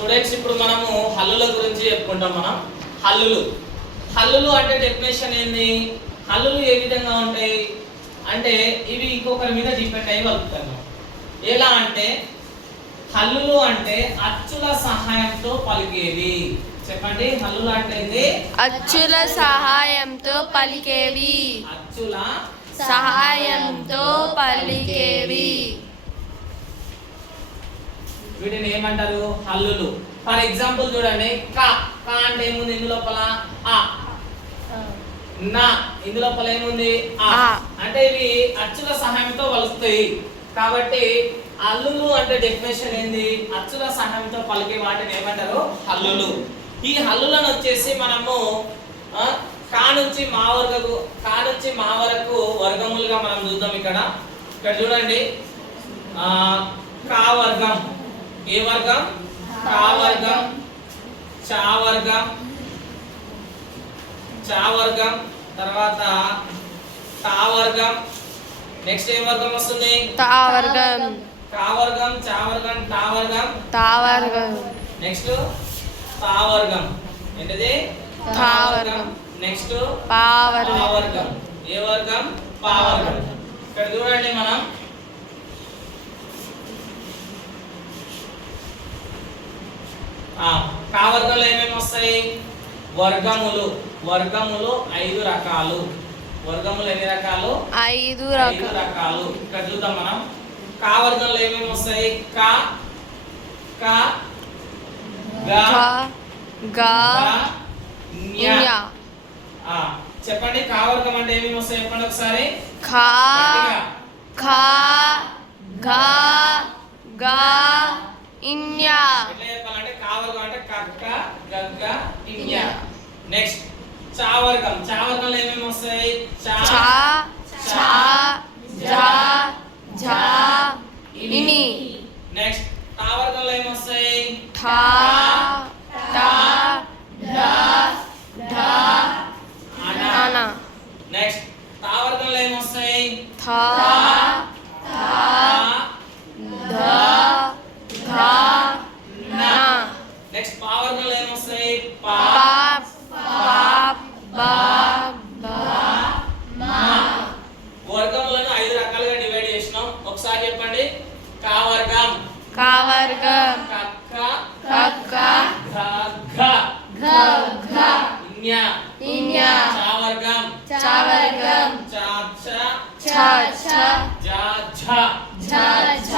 Students ఇప్పుడు మనము హల్లుల గురించి చెప్పుకుంటాం. మనం హల్లులు అంటే డెఫినేషన్ ఏంది? హల్లులు ఏ విధంగా ఉంటాయి అంటే ఇవి ఇంకొకరి మీద డిపెండ్ అయ్యి వలుపుతారు. ఎలా అంటే హల్లులు అంటే అచ్చుల సహాయంతో పలికేవి. చెప్పండి, హల్లులు అంటే ఏంది? అచ్చుల సహాయంతో పలికేవి. అచ్చుల సహాయంతో పలికేవి. వీటిని ఏమంటారు? హల్లులు. ఫర్ ఎగ్జాంపుల్ చూడండి, క క అంటే ఏముంది ఇందు లోపల? ఆ. నా ఇందు లోపల ఏముంది? ఆ. అంటే ఇవి అచ్చుల సహాయంతో వలుస్తాయి. కాబట్టి హల్లులు అంటే డెఫినేషన్ ఏంది? అచ్చుల సహాయంతో పలికే వాటిని ఏమంటారు? హల్లులు. ఈ హల్లులను వచ్చేసి మనము కా నుంచి మా వరకు వర్గములుగా మనం చూద్దాం. ఇక్కడ చూడండి, కా వర్గం, ఏ వర్గం? కా వర్గం, చా వర్గం, చా వర్గం, తర్వాత తా వర్గం. నెక్స్ట్ ఏ వర్గం వస్తుంది? తా వర్గం. కా వర్గం, చా వర్గం, టా వర్గం, తా వర్గం. నెక్స్ట్ తా వర్గం. ఏంటిది? తా వర్గం. నెక్స్ట్ పా పా వర్గం. ఏ వర్గం? పా వర్గం. ఇక్కడ చూడండి, మనం కా వర్గంలో ఏమేమి వస్తాయి? వర్గములు. వర్గములు 5 రకాలు. వర్గములు ఎన్ని రకాలు? 5 రకాలు. ఇక్కడ చూద్దాం మనం. కా వర్గంలో ఏమేమి వస్తాయి? క క గ గ ఞ. చెప్పండి, కా వర్గం అంటే ఏమేమి వస్తాయి? చెప్పండి ఒకసారి. ఖ ఖ గ గ ఇన్య. ఎట్లా చెప్పాలంటే కా వర్గం అంటే కక్క గగ్గ ఇన్య. నెక్స్ట్ చా వర్గం. చా వర్గంలో ఏమేమి వస్తాయి? చా ఛ ఝ ఝ ఇని. నెక్స్ట్ టా వర్గంలో ఏమేమి వస్తాయి? ఠ ట డ ఢ అన. నెక్స్ట్ తా వర్గంలో ఏమేమి వస్తాయి? థ థ ధ ధ న. నెక్స్ట్ పా వర్గంలో ఏమేమి వస్తాయి? పా ప ప బ మ. వర్గములను 5 రకాలుగా డివైడ్ చేసినాం. ఒకసారి చెప్పండి. కా వర్గం, కా వర్గం, కక్క కక్క గగ్గ ఘ ఇన్య. ఇన్య. చా వర్గం, చ వర్గం, చా ఛ ఛ జా ఝ ఝ ఝ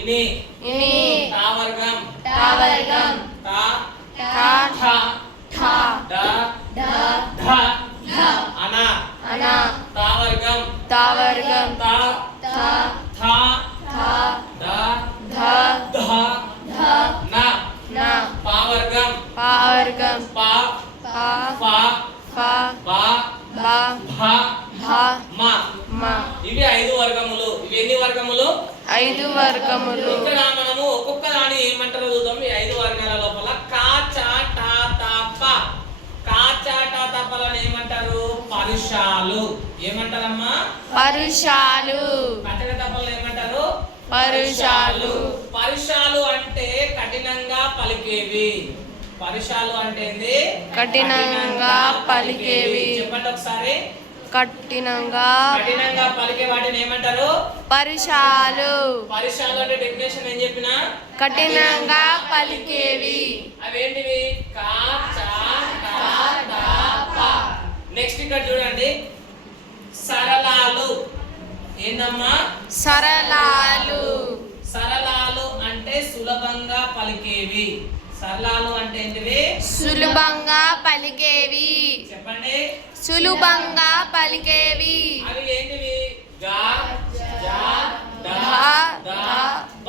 ఇని. ఇని. తా వర్గం, ట వర్గం, తా ఠ ఠ ఠ డ డ ధ ధ అన. అన. తా వర్గం, తా వర్గం, తా థ థ థ ద ధ ధ ధ న. న. పా వర్గం, పా వర్గం, పా ప ఫ ఫ బ బ భ భ మ. మ. ఇవి 5 వర్గములు. ఇవి ఎన్ని వర్గములు? 5 వర్గములు. ఇక్కడ మనము ఒక్కొక్క దాని ఏమంటారో చూద్దాం. ఈ 5 వర్గాల లోపల కా చా టా తా ప. కా చా టా తా పలను ఏమంటారు? పరుషాలు. ఏమంటారమ్మా? పరుషాలు. కఠిన తపలను ఏమంటారు? పరుషాలు. పరుషాలు అంటే కఠినంగా పలికేవి. పరుషాలు అంటే ఏంది? కఠినంగా పలికేవి. చెప్పండి ఒకసారి. కఠినంగా పలికే వాటిని ఏమంటారు? పరుషాలు. పరుషాలు అంటే డెఫినేషన్ ఏం చెప్పినా? కఠినంగా పలికేవి. అవేంటివి? కా చా టా తా ప. నెక్స్ట్ ఇక్కడ చూడండి, సరళాలు. ఏందమ్మా? సరళాలు. సరళాలు అంటే సులభంగా పలికేవి. సరళాలు అంటే ఏంటివి? సులభంగా పలికేవి. చెప్పండి. సులభంగా పలికేవి. అవి ఏంటివి? గా జా డా ధ దా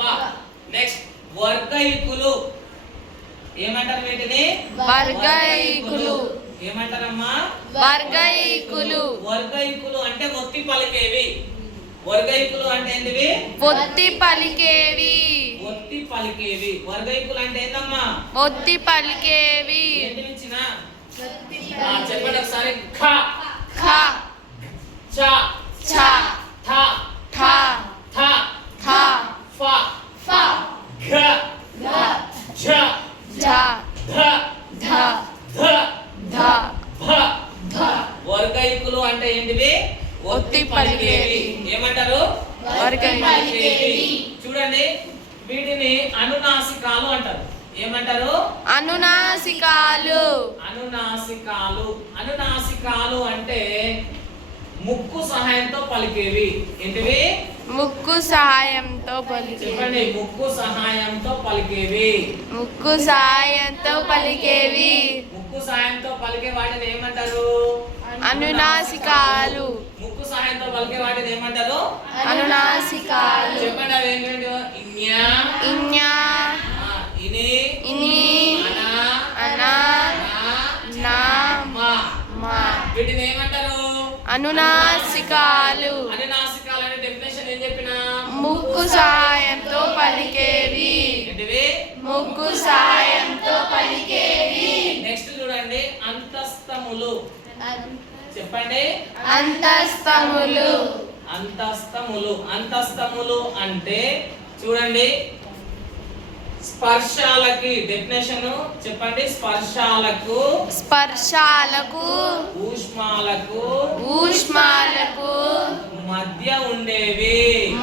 ధ ప. నెక్స్ట్ వర్గయికులు. ఏమంటారు వీటిని? వర్గయికులు. ఏమంటారమ్మా? వర్గయికులు. వర్గయికులు అంటే ఒత్తి పలికేవి. వర్గయికులు అంటే ఏంటివి? ఒత్తి పలికేవి. ఒత్తి పలికేవి. వర్గయికులు అంటే ఏందమ్మా? ఒత్తి పలికేవి. ఏంటి ఇచ్చినా? చెప్పండి ఒకసారి. ఖ ఖ చ ఛ ఠ ఠ థ థ ఫ ఫ ఘ ఘ ఝ ఝ అనునాసికాలు అంటారు. ఏమంటారు? అనునాసికాలు. అనునాసికాలు. అనునాసికాలు అంటే ముక్కు సహాయంతో పలికేవి. ఏంటివి? ముక్కు సహాయంతో పలికేవి. చెప్పండి. ముక్కు సహాయంతో పలికేవి. ముక్కు సహాయంతో పలికేవి. ముక్కు సహాయంతో పలికే వాటిని ఏమంటారు? అనునాసికాలు. ముక్కు సహాయంతో పలికే వాటిని ఏమంటారు? అనునాసికాలు. చెప్పండి అవి ఏంటంటే ఇన్యా, ఇన్యా, ఇని, ఇని, అనా, అనా, నా, మా. మా. వీటిని ఏమంటారు? అనునాసికాలు. అనునాసికాలు అనే డెఫినేషన్ ఏం చెప్పినా? ముక్కు సహాయంతో పలికేవి. ఏంటివి? ముక్కు సహాయంతో పలికేవి. నెక్స్ట్ చూడండి అంతస్తములు. చెప్పండి. అంతస్తములు. అంతస్తములు. అంతస్తములు అంటే చూడండి స్పర్శాలకి డెఫినేషన్ చెప్పండి. స్పర్శాలకు, స్పర్శాలకు, ఊష్మాలకు, ఊష్మాలకు మధ్య ఉండేవి.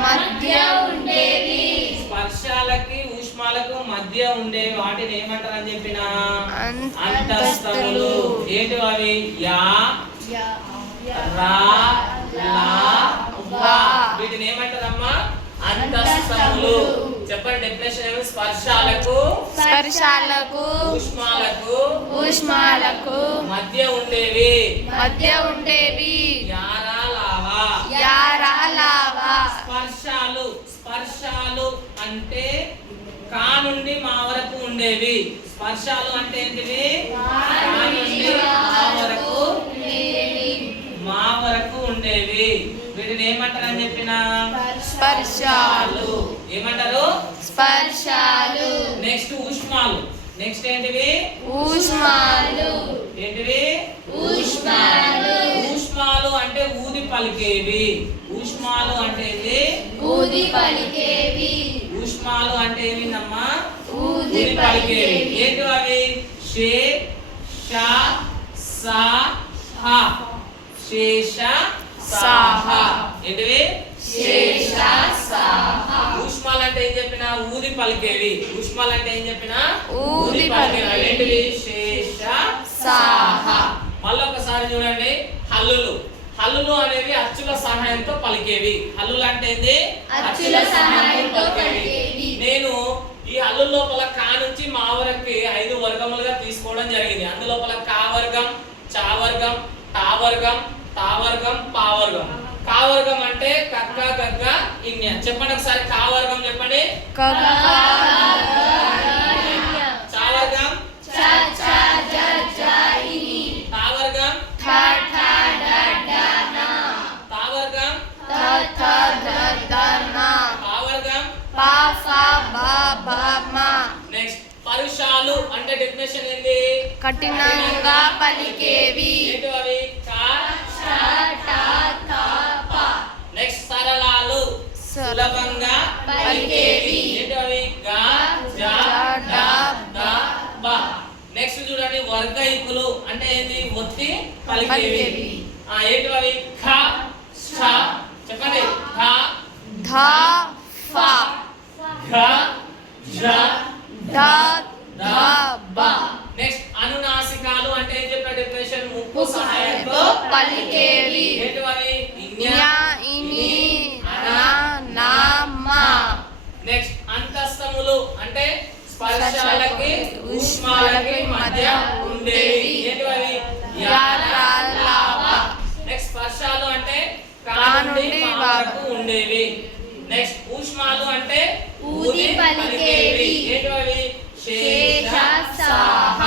మధ్య ఉండేవి. స్పర్శాలకి ఊష్మాలకు మధ్య ఉండేవి వాటిని ఏమంటారు అని చెప్పిన? అంతస్తులు. అంతస్తులు. ఏంటి అవి? యా, రా, లా, వా. వీటిని ఏమంటారమ్మా? అంతస్తములు. చెప్పండి డెఫినేషన్ ఏమి? స్పర్శాలకు, స్పర్శాలకు, ఊష్మాలకు, ఊష్మాలకు మధ్య ఉండేవి. మధ్య ఉండేవి. యారా, లావా. యారా, లావా. స్పర్శాలు. స్పర్శాలు అంటే కా నుండి మా వరకు ఉండేవి. స్పర్శాలు అంటే ఏంటివి? కా నుండి మా వరకు ఉండేవి. వీటిని ఏమంటారు అని చెప్పిన? స్పర్శాలు. ఏమంటారు? స్పర్శాలు. నెక్స్ట్ ఊష్మాలు. నెక్స్ట్ ఏంటివి? ఊష్మాలు. ఏంటివి? ఊష్మాలు. ఊష్మాలు అంటే ఊది పలికేవి. ఊష్మాలు అంటే ఏంటి? ఊది పలికేవి. ఊష్మాలు అంటే ఏమిటమ్మా? ఊది పలికేవి. ఏంటి అవి? షే, షా, సా, హా. శేష, సాహ. ఏంటివి? శేష, సాహ. ఊష్మాలు అంటే ఏం చెప్పినా? ఊది పలికేవి. ఊష్మాలు అంటే ఏం చెప్పినా? ఊది పలికేవి. ఏంటివి? శేష, సాహ. మళ్ళొకసారి చూడండి హల్లులు. హల్లులు అనేవి అచ్చుల సహాయంతో పలికేవి. హల్లులు అంటే ఏంది? అచ్చుల సహాయంతో పలికేవి. నేను ఈ హల్లు లోపల కా నుంచి మా వరకు 5 వర్గములుగా తీసుకోవడం జరిగింది. అందులోపల కా వర్గం, చా వర్గం, టా వర్గం, తా వర్గం, పా వర్గం. కా వర్గం అంటే కక్క, గగ్గ, ఇన్య. చెప్పండి ఒకసారి కా వర్గం చెప్పండి. చా వర్గం, టా వర్గం, తా వర్గం, పా వర్గం. నెక్స్ట్ పరుషాలు అంటే డెఫినేషన్ ఏంది? కఠినంగా పలికేవి. ఏంటి అవి? కా, నెక్స్ట్ సరళాలు సులభంగా పలికేవి. ఏంటి అవి? గా, జా, డా, దా, బా. నెక్స్ట్ చూడండి వర్గయికులు అంటే ఏంది? ఒత్తి పలికేవి. ఏంటి అవి? ఖ, ష. చెప్పండి. ఖ, ధ, ఫ, ఘ, ఝ, ద, ధ, బ. నెక్స్ట్ అనునాసికాలు అంటే ఏం చెప్పిన డెఫినేషన్? ముక్కు సహాయంతో పలికేవి. ఏంటి అవి? న్యా, ఇని, నా, నా, మా. నెక్స్ట్ అంతస్తములు అంటే స్పర్శాలకి ఊష్మాలకి మధ్య ఉండేవి. ఏంటి అవి? యారా, లావా. నెక్స్ట్ స్పర్శాలు అంటే కా నుండి మా వరకు ఉండేవి. నెక్స్ట్ ఊష్మాలు అంటే ఊది పలికేవి. ఏంటి అవి? శేష, సాహ.